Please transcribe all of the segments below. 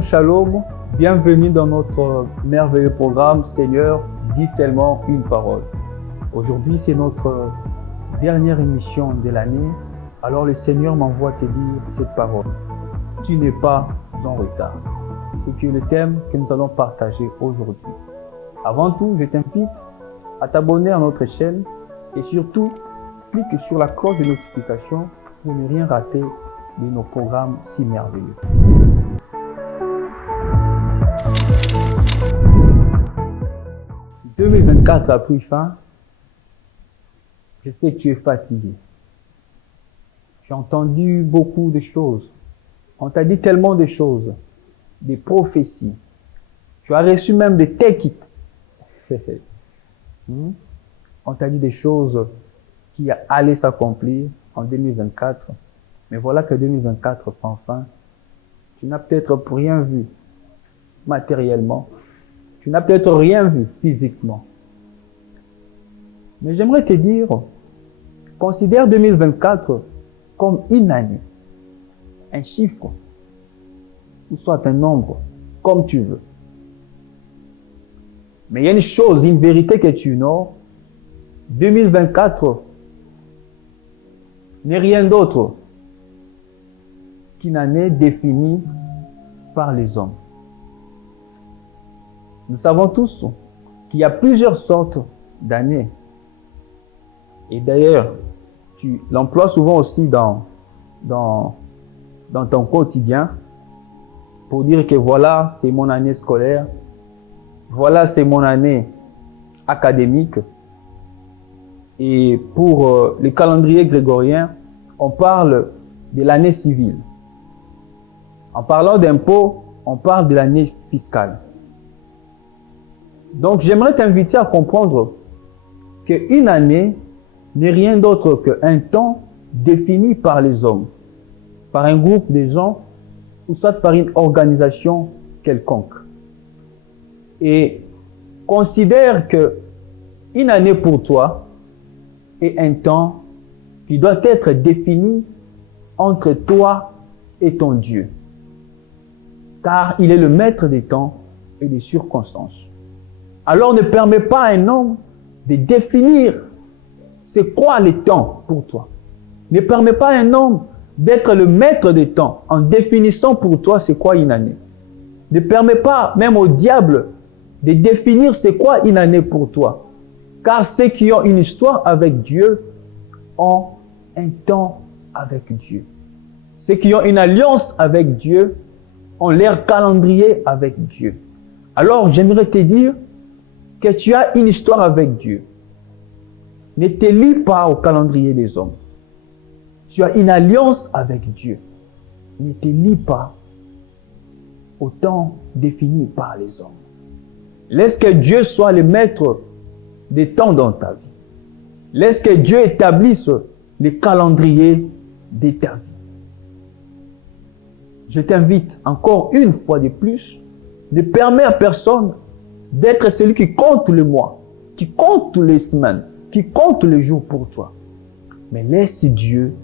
Shalom, shalom, bienvenue dans notre merveilleux programme Seigneur, dis seulement une parole. Aujourd'hui, c'est notre dernière émission de l'année, alors le Seigneur m'envoie te dire cette parole. Tu n'es pas en retard. C'est le thème que nous allons partager aujourd'hui. Avant tout, je t'invite à t'abonner à notre chaîne et surtout, clique sur la cloche de notification pour ne rien rater de nos programmes si merveilleux. « 2024 a pris fin. Je sais que tu es fatigué. Tu as entendu beaucoup de choses. On t'a dit tellement de choses, des prophéties. Tu as reçu même des take-it. On t'a dit des choses qui allaient s'accomplir en 2024. Mais voilà que 2024 prend fin. Tu n'as peut-être rien vu matériellement. Tu n'as peut-être rien vu physiquement. Mais j'aimerais te dire, considère 2024 comme une année, un chiffre, ou soit un nombre, comme tu veux. Mais il y a une chose, une vérité que tu ignores. 2024 n'est rien d'autre qu'une année définie par les hommes. Nous savons tous qu'il y a plusieurs sortes d'années. Et d'ailleurs, tu l'emploies souvent aussi dans ton quotidien pour dire que voilà, c'est mon année scolaire, voilà, c'est mon année académique. Et pour le calendrier grégorien, on parle de l'année civile. En parlant d'impôts, on parle de l'année fiscale. Donc, j'aimerais t'inviter à comprendre qu'une année n'est rien d'autre qu'un temps défini par les hommes, par un groupe de gens, ou soit par une organisation quelconque. Et considère qu'une année pour toi est un temps qui doit être défini entre toi et ton Dieu. Car il est le maître des temps et des circonstances. Alors ne permets pas à un homme de définir c'est quoi le temps pour toi. Ne permets pas à un homme d'être le maître des temps en définissant pour toi c'est quoi une année. Ne permets pas même au diable de définir c'est quoi une année pour toi. Car ceux qui ont une histoire avec Dieu ont un temps avec Dieu. Ceux qui ont une alliance avec Dieu ont leur calendrier avec Dieu. Alors j'aimerais te dire que tu as une histoire avec Dieu. Ne te lie pas au calendrier des hommes. Tu as une alliance avec Dieu. Ne te lie pas au temps défini par les hommes. Laisse que Dieu soit le maître des temps dans ta vie. Laisse que Dieu établisse le calendrier de ta vie. Je t'invite encore une fois de plus, ne permets à personne d'être celui qui compte le mois, qui compte les semaines, qui compte les jours pour toi. Mais laisse Dieu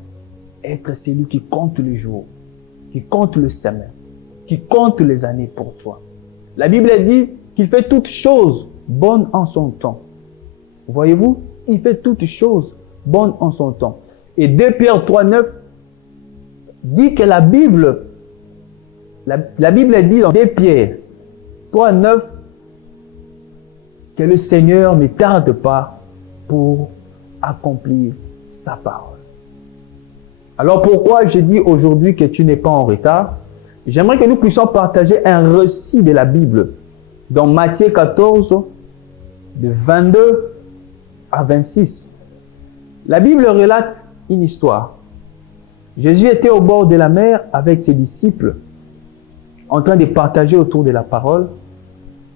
être celui qui compte les jours, qui compte les semaines, qui compte les années pour toi. La Bible dit qu'il fait toutes choses bonnes en son temps. Voyez-vous, il fait toutes choses bonnes en son temps. Et 2 Pierre 3,9 dit que la Bible dit dans 2 Pierre 3,9 que le Seigneur ne tarde pas pour accomplir sa parole. Alors pourquoi je dis aujourd'hui que tu n'es pas en retard? J'aimerais que nous puissions partager un récit de la Bible dans Matthieu 14, de 22 à 26. La Bible relate une histoire. Jésus était au bord de la mer avec ses disciples, en train de partager autour de la parole.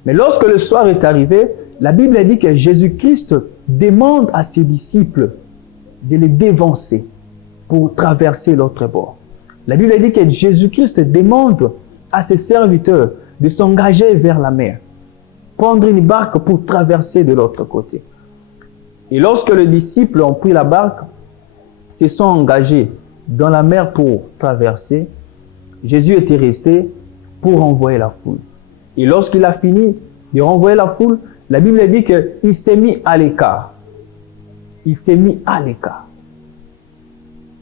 Mais lorsque le soir est arrivé, la Bible dit que Jésus-Christ demande à ses disciples de les dévancer pour traverser l'autre bord. La Bible dit que Jésus-Christ demande à ses serviteurs de s'engager vers la mer, prendre une barque pour traverser de l'autre côté. Et lorsque les disciples ont pris la barque, se sont engagés dans la mer pour traverser, Jésus était resté pour renvoyer la foule. Et lorsqu'il a fini de renvoyer la foule, la Bible dit qu'il s'est mis à l'écart. Il s'est mis à l'écart.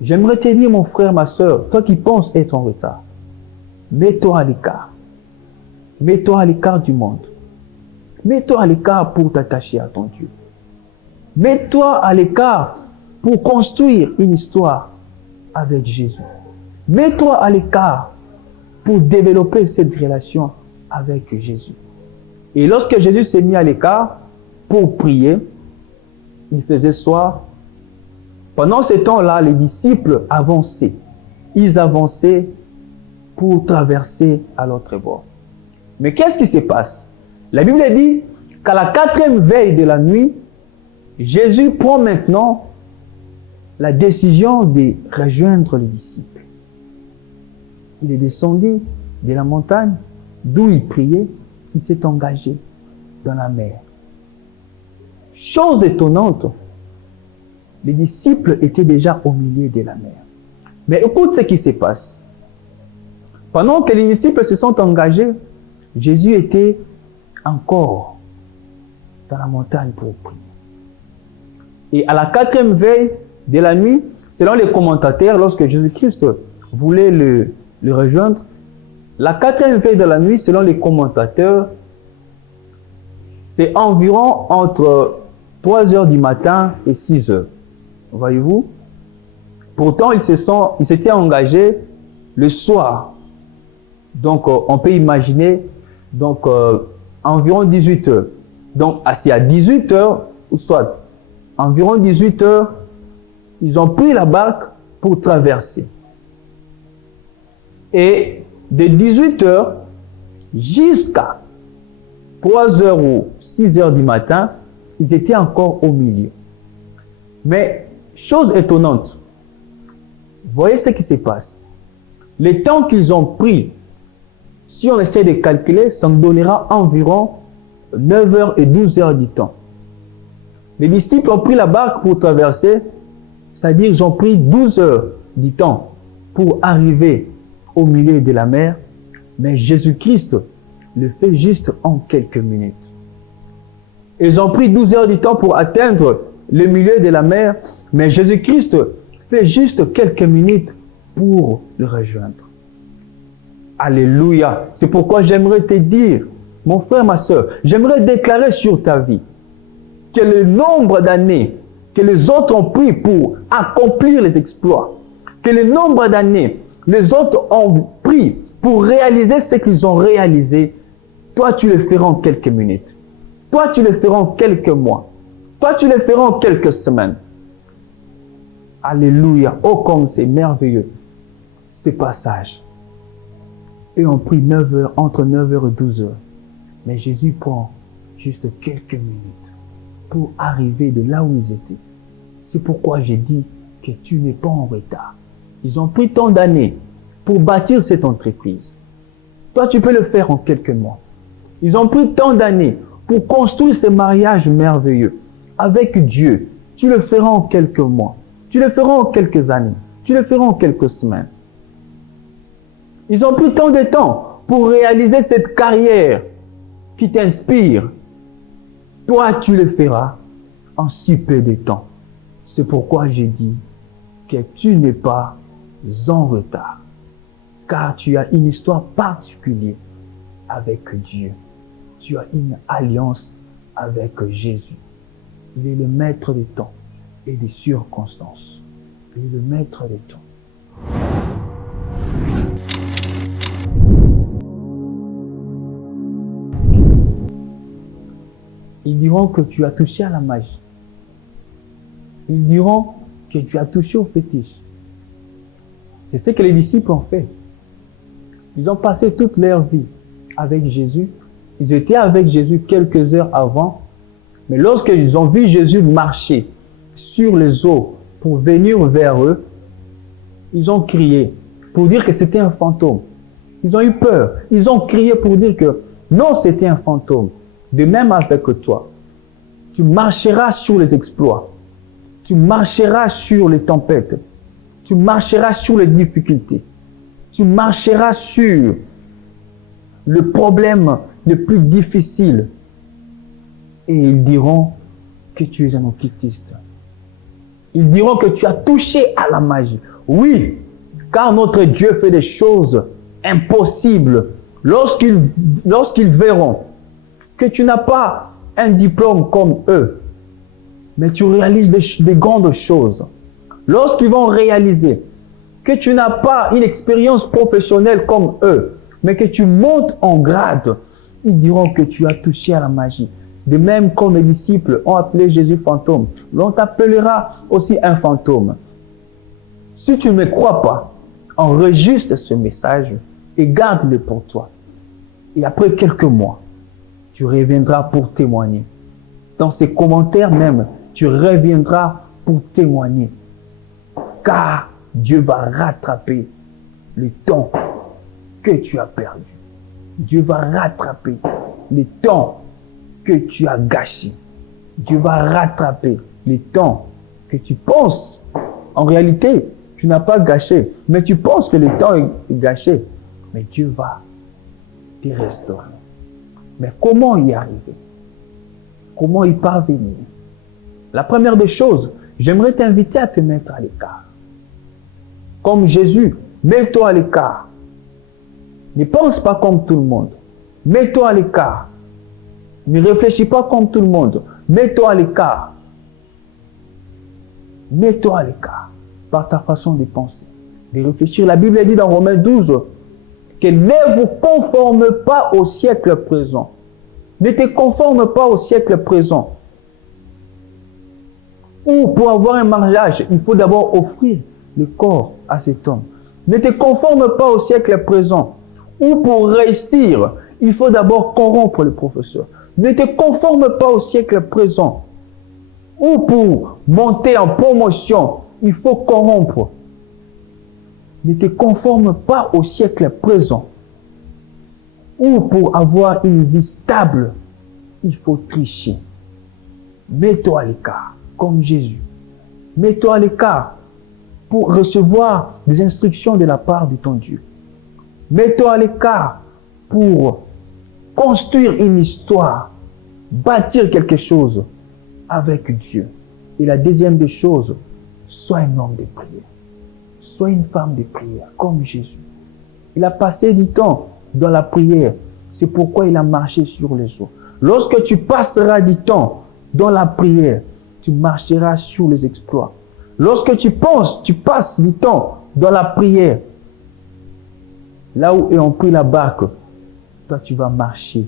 J'aimerais te dire, mon frère, ma soeur, toi qui penses être en retard, mets-toi à l'écart. Mets-toi à l'écart du monde. Mets-toi à l'écart pour t'attacher à ton Dieu. Mets-toi à l'écart pour construire une histoire avec Jésus. Mets-toi à l'écart pour développer cette relation avec Jésus. Et lorsque Jésus s'est mis à l'écart pour prier, il faisait soir. Pendant ce temps-là, les disciples avançaient. Ils avançaient pour traverser à l'autre bord. Mais qu'est-ce qui se passe? La Bible dit qu'à la 4e veille de la nuit, Jésus prend maintenant la décision de rejoindre les disciples. Il est descendu de la montagne d'où il priait, il s'est engagé dans la mer. Chose étonnante, les disciples étaient déjà au milieu de la mer. Mais écoute ce qui se passe. Pendant que les disciples se sont engagés, Jésus était encore dans la montagne pour prier. Et à la 4e veille de la nuit, selon les commentateurs, lorsque Jésus-Christ voulait le rejoindre, la 4e veille de la nuit, selon les commentateurs, c'est environ entre 3 heures du matin et 6 heures. Voyez-vous? Pourtant, ils s'étaient engagés le soir. Donc, on peut imaginer environ 18 heures. Donc, c'est à 18 heures, ou soit environ 18 heures, ils ont pris la barque pour traverser. Et de 18 heures jusqu'à 3 heures ou 6 heures du matin, ils étaient encore au milieu. Mais, chose étonnante, voyez ce qui se passe. Le temps qu'ils ont pris, si on essaie de calculer, ça nous donnera environ 9 heures et 12 heures du temps. Les disciples ont pris la barque pour traverser, c'est-à-dire ils ont pris 12 heures du temps pour arriver au milieu de la mer, mais Jésus-Christ le fait juste en quelques minutes. Ils ont pris 12 heures du temps pour atteindre le milieu de la mer, mais Jésus-Christ fait juste quelques minutes pour le rejoindre. Alléluia. C'est pourquoi j'aimerais te dire, mon frère, ma soeur, j'aimerais déclarer sur ta vie que le nombre d'années que les autres ont pris pour accomplir les exploits, que le nombre d'années les autres ont pris pour réaliser ce qu'ils ont réalisé, toi tu le feras en quelques minutes. Toi tu le feras en quelques mois. Toi tu le feras en quelques semaines. Alléluia. Oh, comme c'est merveilleux ces passages. Et on prit 9 heures, entre 9 heures et 12 heures. Mais Jésus prend juste quelques minutes pour arriver de là où ils étaient. C'est pourquoi j'ai dit que tu n'es pas en retard. Ils ont pris tant d'années pour bâtir cette entreprise. Toi, tu peux le faire en quelques mois. Ils ont pris tant d'années pour construire ce mariage merveilleux avec Dieu. Tu le feras en quelques mois. Tu le feras en quelques années. Tu le feras en quelques semaines. Ils ont pris tant de temps pour réaliser cette carrière qui t'inspire. Toi, tu le feras en si peu de temps. C'est pourquoi j'ai dit que tu n'es pas en retard, car tu as une histoire particulière avec Dieu. Tu as une alliance avec Jésus. Il est le maître des temps et des circonstances. Il est le maître des temps. Ils diront que tu as touché à la magie. Ils diront que tu as touché au fétiche. C'est ce que les disciples ont fait. Ils ont passé toute leur vie avec Jésus. Ils étaient avec Jésus quelques heures avant. Mais lorsqu'ils ont vu Jésus marcher sur les eaux pour venir vers eux, ils ont crié pour dire que c'était un fantôme. Ils ont eu peur. Ils ont crié pour dire que non, c'était un fantôme. De même avec toi. Tu marcheras sur les exploits. Tu marcheras sur les tempêtes. Tu marcheras sur les difficultés. Tu marcheras sur le problème le plus difficile. Et ils diront que tu es un occultiste. Ils diront que tu as touché à la magie. Oui, car notre Dieu fait des choses impossibles. Lorsqu'ils verront que tu n'as pas un diplôme comme eux, mais tu réalises des grandes choses. Lorsqu'ils vont réaliser que tu n'as pas une expérience professionnelle comme eux, mais que tu montes en grade, ils diront que tu as touché à la magie. De même comme les disciples ont appelé Jésus fantôme, l'on t'appellera aussi un fantôme. Si tu ne me crois pas, enregistre ce message et garde-le pour toi. Et après quelques mois, tu reviendras pour témoigner. Dans ces commentaires même, tu reviendras pour témoigner. Car Dieu va rattraper le temps que tu as perdu. Dieu va rattraper le temps que tu as gâché. Dieu va rattraper le temps que tu penses. En réalité, tu n'as pas gâché, mais tu penses que le temps est gâché. Mais Dieu va te restaurer. Mais comment y arriver? Comment y parvenir? La première des choses, j'aimerais t'inviter à te mettre à l'écart. Comme Jésus, mets-toi à l'écart. Ne pense pas comme tout le monde. Mets-toi à l'écart. Ne réfléchis pas comme tout le monde. Mets-toi à l'écart. Mets-toi à l'écart par ta façon de penser, de réfléchir. La Bible dit dans Romains 12 que ne vous conforme pas au siècle présent. Ne te conforme pas au siècle présent. Ou pour avoir un mariage, il faut d'abord offrir le corps à cet homme. Ne te conforme pas au siècle présent. Ou pour réussir, il faut d'abord corrompre le professeur. Ne te conforme pas au siècle présent. Ou pour monter en promotion, il faut corrompre. Ne te conforme pas au siècle présent. Ou pour avoir une vie stable, il faut tricher. Mets-toi à l'écart, comme Jésus. Mets-toi à l'écart pour recevoir des instructions de la part de ton Dieu. Mets-toi à l'écart pour construire une histoire, bâtir quelque chose avec Dieu. Et la deuxième des choses, sois un homme de prière. Sois une femme de prière, comme Jésus. Il a passé du temps dans la prière. C'est pourquoi il a marché sur les eaux. Lorsque tu passeras du temps dans la prière, tu marcheras sur les exploits. Lorsque tu passes du temps dans la prière, là où ils ont pris la barque, toi tu vas marcher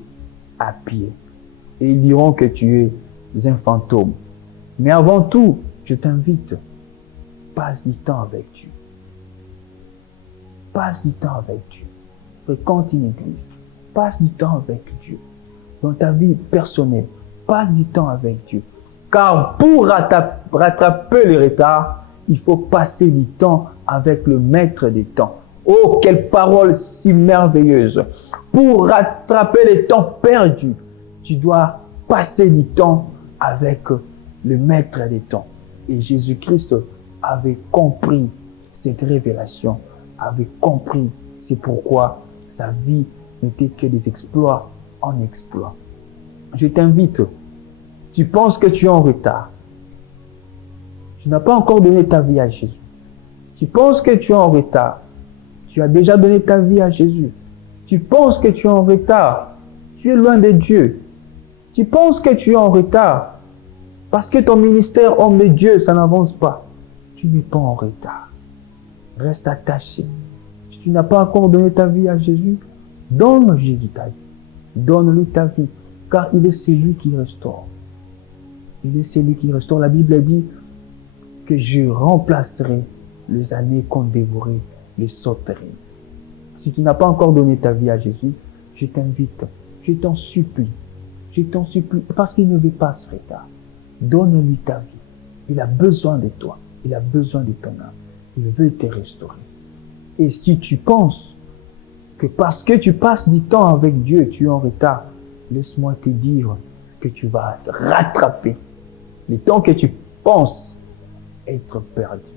à pied. Et ils diront que tu es un fantôme. Mais avant tout, je t'invite, passe du temps avec Dieu. Passe du temps avec Dieu. Fréquente une église. Passe du temps avec Dieu. Dans ta vie personnelle, passe du temps avec Dieu. Car pour rattraper le retard, il faut passer du temps avec le maître des temps. Oh, quelle parole si merveilleuse! Pour rattraper les temps perdus, tu dois passer du temps avec le maître des temps. Et Jésus-Christ avait compris cette révélation, avait compris. C'est pourquoi sa vie n'était que des exploits en exploits. Je t'invite, tu penses que tu es en retard. Tu n'as pas encore donné ta vie à Jésus. Tu penses que tu es en retard. Tu as déjà donné ta vie à Jésus. Tu penses que tu es en retard. Tu es loin de Dieu. Tu penses que tu es en retard parce que ton ministère homme de Dieu, ça n'avance pas. Tu n'es pas en retard. Reste attaché. Si tu n'as pas encore donné ta vie à Jésus, donne Jésus ta vie. Donne-lui ta vie, car il est celui qui restaure. Il est celui qui restaure. La Bible dit que je remplacerai les années qu'ont dévoré les sauterelles. Si tu n'as pas encore donné ta vie à Jésus, je t'invite, je t'en supplie, parce qu'il ne veut pas ce retard. Donne-lui ta vie. Il a besoin de toi. Il a besoin de ton âme. Il veut te restaurer. Et si tu penses que parce que tu passes du temps avec Dieu, tu es en retard, laisse-moi te dire que tu vas te rattraper le temps que tu penses être perdu.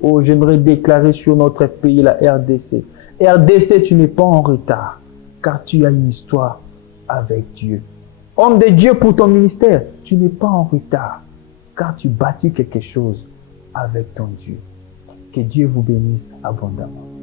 Oh, j'aimerais déclarer sur notre pays, la RDC. RDC, tu n'es pas en retard, car tu as une histoire avec Dieu. Homme de Dieu pour ton ministère, tu n'es pas en retard, car tu bâtis quelque chose avec ton Dieu. Que Dieu vous bénisse abondamment.